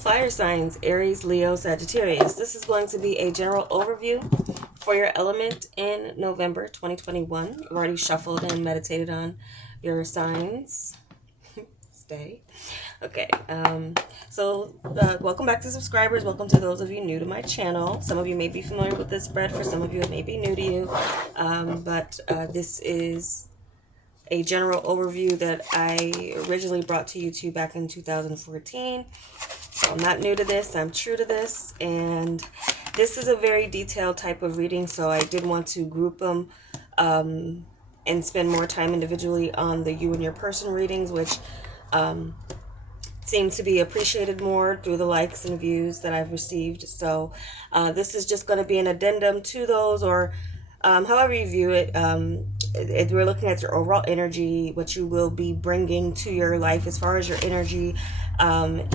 Fire signs, Aries, Leo, Sagittarius. This is going to be a general overview for your element in November 2021. I've already shuffled and meditated on your signs. Stay. Okay, welcome back to subscribers. Welcome to those of you new to my channel. Some of you may be familiar with this spread. For some of you, it may be new to you. This is a general overview that I originally brought to YouTube back in 2014. So I'm not new to this, I'm true to this, and this is a very detailed type of reading, so I did want to group them and spend more time individually on the you and your person readings, which seem to be appreciated more through the likes and views that I've received. So this is just going to be an addendum to those, or however you view it. We're looking at your overall energy, what you will be bringing to your life as far as your energy,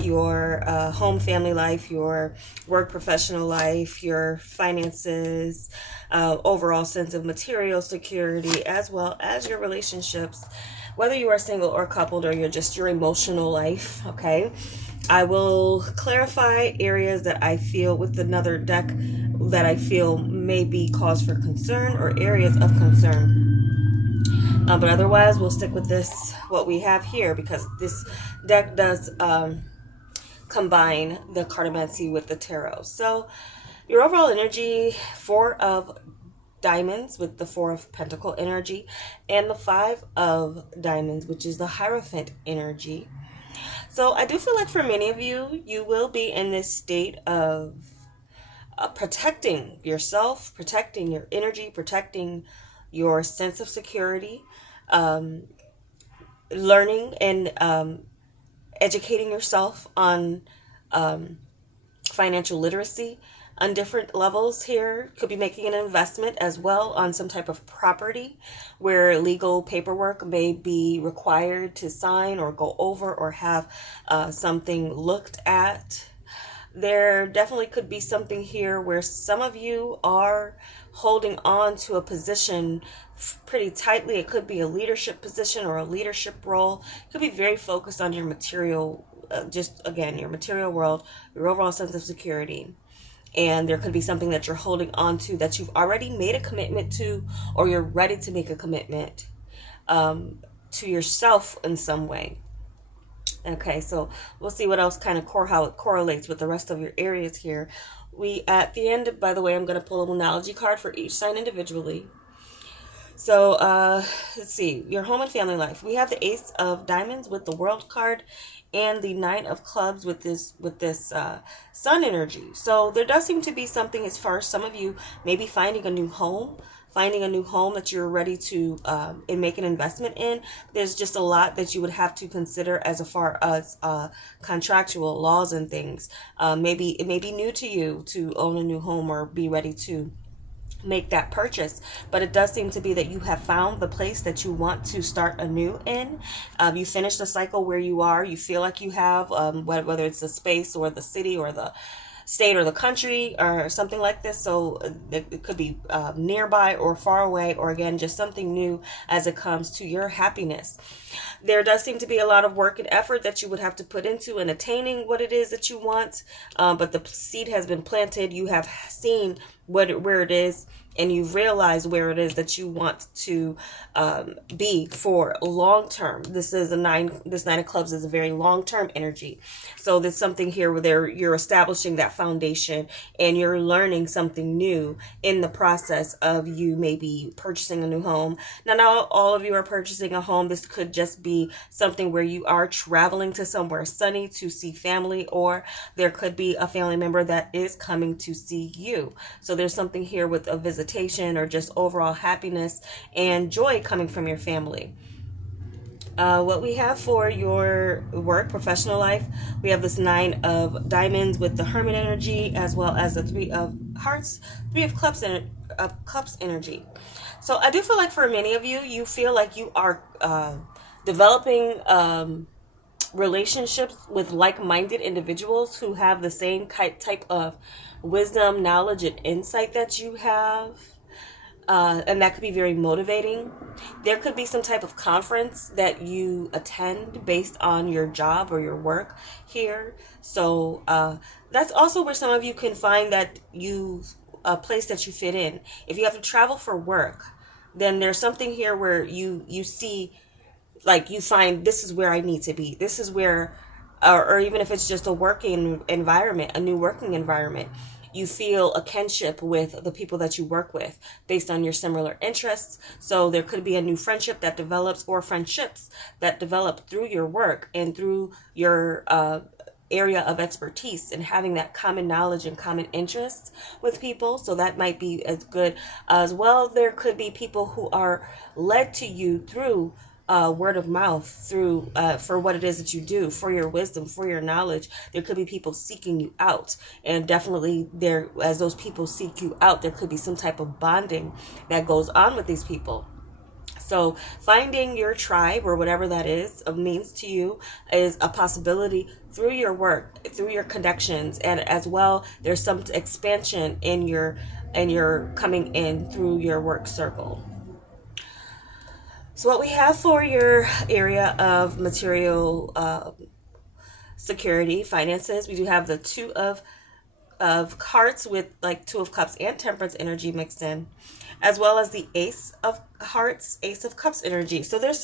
your home family life, your work professional life, your finances, overall sense of material security, as well as your relationships, whether you are single or coupled, or you're just your emotional life. Okay, I will clarify areas that I feel with another deck that I feel may be cause for concern or areas of concern. But otherwise, we'll stick with this, what we have here, because this deck does combine the cartomancy with the tarot. So your overall energy, 4 of diamonds with the 4 of pentacle energy, and the 5 of diamonds, which is the Hierophant energy. So I do feel like for many of you, you will be in this state of protecting yourself, protecting your energy, protecting your sense of security, learning and educating yourself on financial literacy on different levels here. Could be making an investment as well on some type of property where legal paperwork may be required to sign or go over or have something looked at. There definitely could be something here where some of you are holding on to a position pretty tightly. It could be a leadership position or a leadership role. It could be very focused on your material, your material world, your overall sense of security. And there could be something that you're holding on to that you've already made a commitment to, or you're ready to make a commitment to yourself in some way. Okay, so we'll see what else kind of how it correlates with the rest of your areas here. At the end, by the way, I'm going to pull an analogy card for each sign individually. So let's see, your home and family life. We have the Ace of Diamonds with the World card and the 9 of Clubs with this Sun energy. So there does seem to be something as far as some of you maybe finding a new home that you're ready to make an investment in. There's just a lot that you would have to consider as far as contractual laws and things. Maybe it may be new to you to own a new home or be ready to make that purchase, but it does seem to be that you have found the place that you want to start anew in. You finished the cycle where you are. You feel like you have, whether it's the space or the city or the state or the country or something like this. So it could be nearby or far away, or again, just something new as it comes to your happiness. There does seem to be a lot of work and effort that you would have to put into in attaining what it is that you want, but the seed has been planted. You have seen where it is, and you've realized where it is that you want to be for long term. This Nine of Clubs is a very long term energy. So there's something here where you're establishing that foundation and you're learning something new in the process of you maybe purchasing a new home. Now, not all of you are purchasing a home. This could just be something where you are traveling to somewhere sunny to see family, or there could be a family member that is coming to see you. So there's something here with a visitation or just overall happiness and joy coming from your family. What we have for your work, professional life, we have this 9 of Diamonds with the Hermit energy, as well as the 3 of Hearts, 3 of Cups energy. So I do feel like for many of you, you feel like you are developing relationships with like-minded individuals who have the same type of wisdom, knowledge, and insight that you have. and that could be very motivating. There could be some type of conference that you attend based on your job or your work here. So that's also where some of you can find that a place that you fit in. If you have to travel for work, then there's something here where you see, like, you find, this is where I need to be. This is where, or even if it's just a working environment, a new working environment, you feel a kinship with the people that you work with based on your similar interests. So there could be a new friendship that develops, or friendships that develop through your work and through your area of expertise, and having that common knowledge and common interests with people. So that might be as good as well. There could be people who are led to you through word of mouth, through for what it is that you do, for your wisdom, for your knowledge. There could be people seeking you out, and definitely there, as those people seek you out, there could be some type of bonding that goes on with these people. So finding your tribe, or whatever that is, means to you, is a possibility through your work, through your connections, and as well, there's some expansion in your coming in through your work circle. So what we have for your area of material security, finances, we do have the Two of Hearts with like Two of Cups and Temperance energy mixed in, as well as the Ace of Hearts, Ace of Cups energy. So there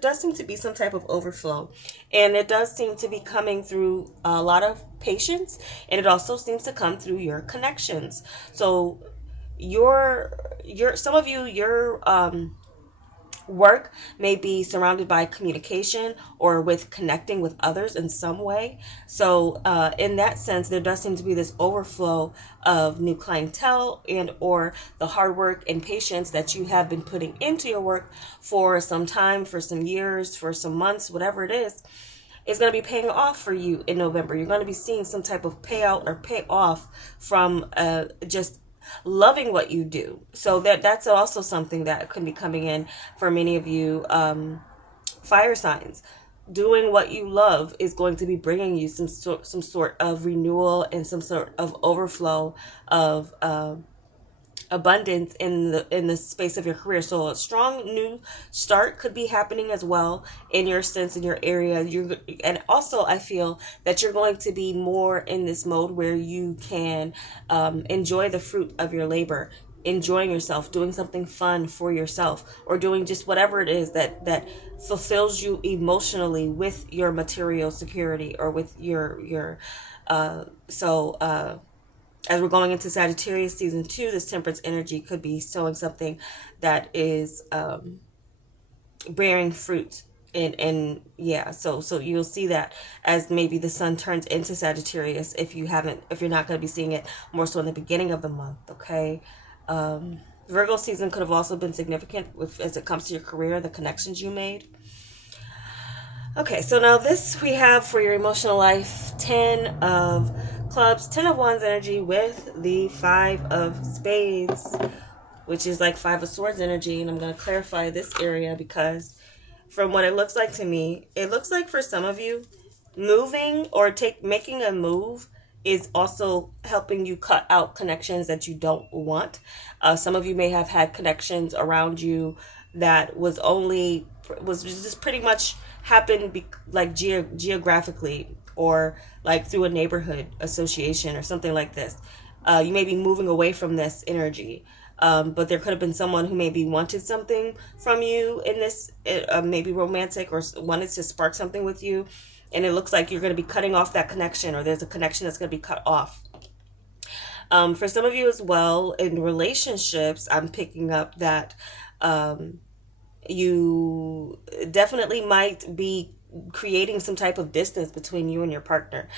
does seem to be some type of overflow, and it does seem to be coming through a lot of patience, and it also seems to come through your connections. So some of you, your work may be surrounded by communication or with connecting with others in some way. So in that sense, there does seem to be this overflow of new clientele, and or the hard work and patience that you have been putting into your work for some time, for some years, for some months, whatever it is going to be paying off for you in November. You're going to be seeing some type of payout or payoff from just loving what you do. So that's also something that could be coming in for many of you fire signs. Doing what you love is going to be bringing you some sort of renewal and some sort of overflow of abundance in the space of your career. So a strong new start could be happening as well in your sense, in your area. And also I feel that you're going to be more in this mode where you can enjoy the fruit of your labor, enjoying yourself, doing something fun for yourself, or doing just whatever it is that fulfills you emotionally with your material security, or with your as we're going into Sagittarius season 2, this Temperance energy could be showing something that is bearing fruit. And yeah, so you'll see that as maybe the sun turns into Sagittarius, if you're not going to be seeing it more so in the beginning of the month. Okay. Virgo season could have also been significant as it comes to your career, the connections you made. Okay, so now this we have for your emotional life, 10 of Clubs, 10 of Wands energy with the 5 of Spades, which is like 5 of Swords energy. And I'm going to clarify this area, because from what it looks like to me, it looks like for some of you, moving or making a move is also helping you cut out connections that you don't want. Some of you may have had connections around you that was just pretty much happened like geographically, or like through a neighborhood association or something like this. You may be moving away from this energy, but there could have been someone who maybe wanted something from you in this, maybe romantic, or wanted to spark something with you, and it looks like you're going to be cutting off that connection, or there's a connection that's going to be cut off. For some of you as well, in relationships, I'm picking up that you definitely might be creating some type of distance between you and your partner.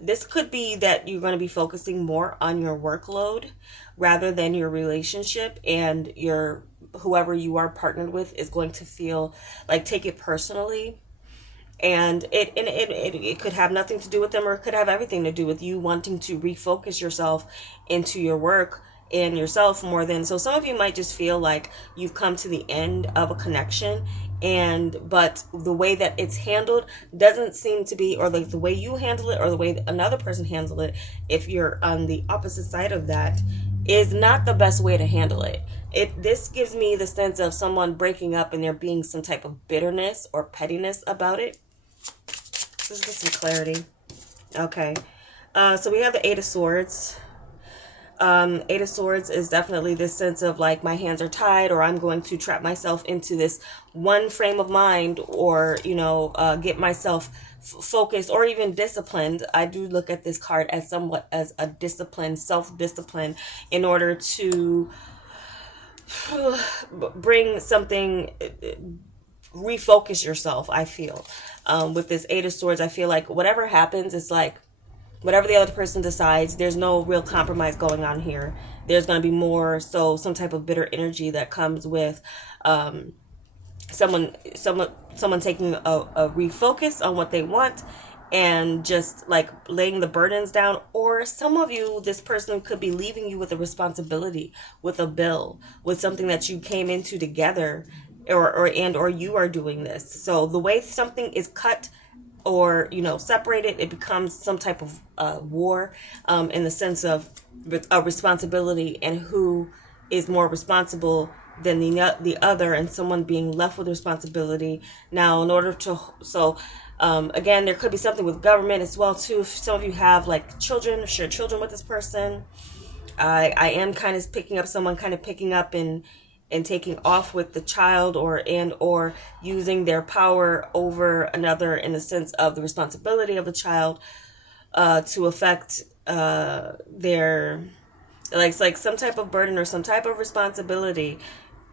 This could be that you're going to be focusing more on your workload rather than your relationship, and whoever you are partnered with is going to feel like take it personally. And it could have nothing to do with them, or it could have everything to do with you wanting to refocus yourself into your work and yourself more than. So some of you might just feel like you've come to the end of a connection, but the way that it's handled doesn't seem to be, or like the way you handle it, or the way that another person handles it, if you're on the opposite side of that, is not the best way to handle it. This gives me the sense of someone breaking up and there being some type of bitterness or pettiness about it. Let's get some clarity. Okay. So we have the Eight of Swords. Eight of Swords is definitely this sense of like my hands are tied, or I'm going to trap myself into this one frame of mind, or get myself focused or even disciplined. I do look at this card as somewhat as a discipline, self-discipline, in order to bring something, refocus yourself. I feel with this Eight of Swords, I feel like whatever happens, it's like whatever the other person decides, there's no real compromise going on here. There's going to be more so some type of bitter energy that comes with someone taking a refocus on what they want and just like laying the burdens down. Or some of you, this person could be leaving you with a responsibility, with a bill, with something that you came into together, or you are doing this. So the way something is cut or separated, it becomes some type of war, in the sense of a responsibility, and who is more responsible than the other, and someone being left with responsibility. Now, in order to again, there could be something with government as well too. If some of you have like children, share children with this person, I am kind of picking up someone kind of picking up and taking off with the child, or using their power over another, in the sense of the responsibility of the child to affect their, like, it's like some type of burden or some type of responsibility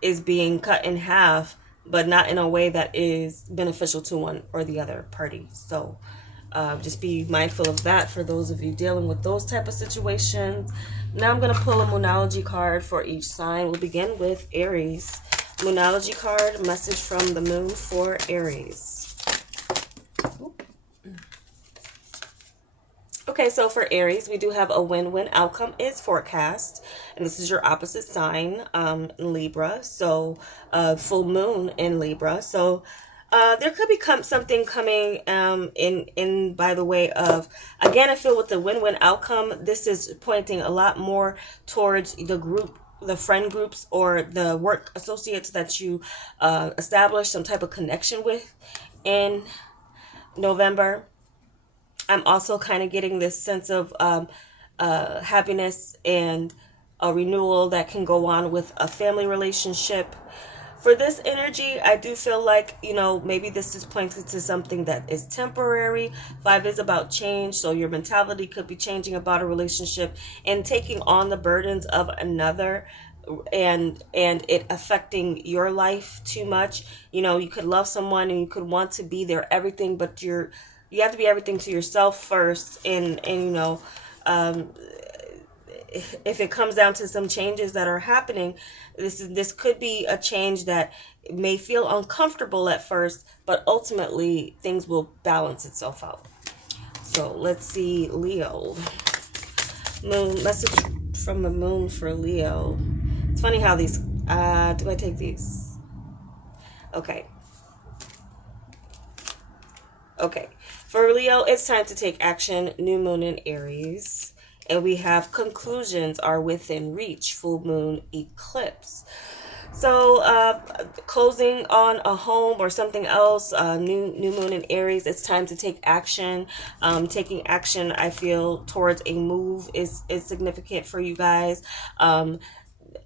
is being cut in half, but not in a way that is beneficial to one or the other party. So just be mindful of that for those of you dealing with those type of situations. Now I'm going to pull a Moonology card for each sign. We'll begin with Aries. Moonology card, message from the moon for Aries. Okay, so for Aries, we do have a win-win outcome is forecast, and this is your opposite sign, in Libra. So full moon in Libra. So there could be something coming in by the way of, again, I feel with the win-win outcome, this is pointing a lot more towards the group, the friend groups, or the work associates that you establish some type of connection with in November. I'm also kind of getting this sense of happiness and a renewal that can go on with a family relationship. For this energy, I do feel like, maybe this is pointing to something that is temporary. 5 is about change, so your mentality could be changing about a relationship and taking on the burdens of another, and it affecting your life too much. You could love someone and you could want to be their everything, but you have to be everything to yourself first, and if it comes down to some changes that are happening, this could be a change that may feel uncomfortable at first, but ultimately things will balance itself out. So let's see, Leo. Moon message from the moon for Leo. It's funny how these do I take these? Okay. For Leo, it's time to take action. New moon in Aries. And we have conclusions are within reach. Full moon eclipse. So closing on a home or something else. New moon in Aries. It's time to take action. Taking action, I feel, towards a move is significant for you guys.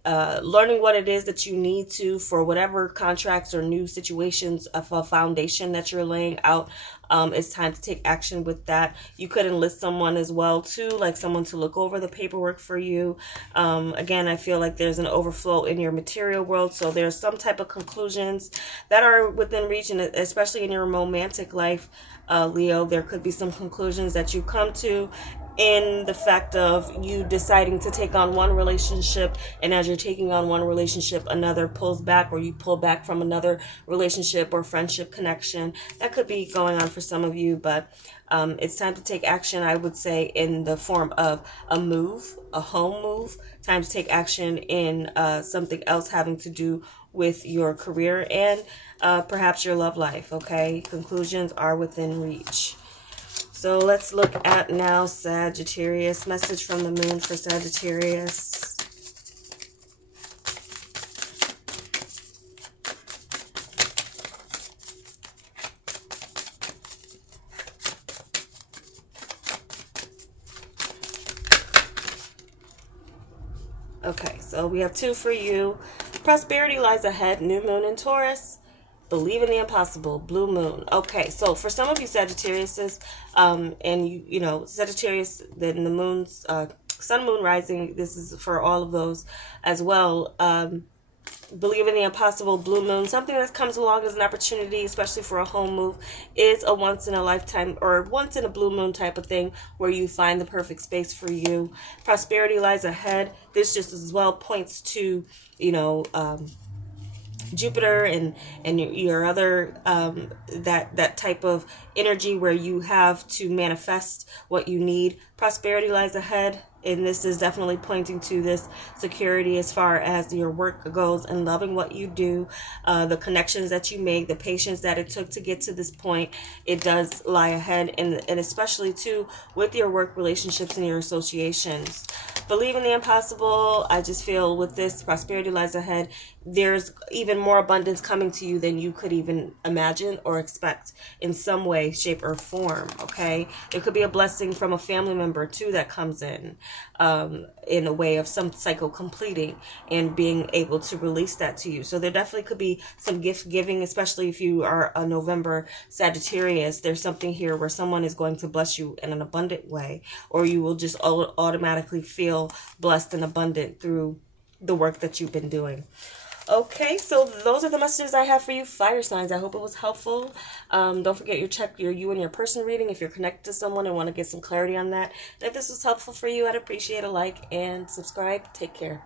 Learning what it is that you need to for whatever contracts or new situations of a foundation that you're laying out. It's time to take action with that. You could enlist someone as well too, like someone to look over the paperwork for you. Again, I feel like there's an overflow in your material world, so there's some type of conclusions that are within reach, and especially in your romantic life, Leo, there could be some conclusions that you come to in the fact of you deciding to take on one relationship, and as you're taking on one relationship, another pulls back, or you pull back from another relationship or friendship connection. That could be going on for some of you, but it's time to take action, I would say, in the form of a move, a home move. Time to take action in something else having to do with your career and perhaps your love life, okay? Conclusions are within reach. So let's look at now Sagittarius. Message from the moon for Sagittarius. Okay, so we have 2 for you. Prosperity lies ahead, new moon in Taurus. Believe in the impossible, blue moon. Okay, so for some of you Sagittariuses, and you know, Sagittarius, then the moon's, sun, moon, rising, this is for all of those as well. Believe in the impossible, blue moon, something that comes along as an opportunity, especially for a home move, is a once in a lifetime or once in a blue moon type of thing where you find the perfect space for you. Prosperity lies ahead. This just as well points to, you know, Jupiter and your other that type of energy where you have to manifest what you need. Prosperity lies ahead, and this is definitely pointing to this security as far as your work goes and loving what you do, the connections that you make, the patience that it took to get to this point. It does lie ahead, and especially too with your work relationships and your associations. Believe in the impossible. I just feel with this, prosperity lies ahead, there's even more abundance coming to you than you could even imagine or expect in some way, shape, or form. Okay, there could be a blessing from a family member too that comes in a way of some cycle completing and being able to release that to you. So there definitely could be some gift giving, especially if you are a November Sagittarius. There's something here where someone is going to bless you in an abundant way, or you will just automatically feel blessed and abundant through the work that you've been doing. Okay, so those are the messages I have for you, fire signs. I hope it was helpful. Don't forget, check your you and your person reading if you're connected to someone and want to get some clarity on that. And if this was helpful for you, I'd appreciate a like and subscribe. Take care.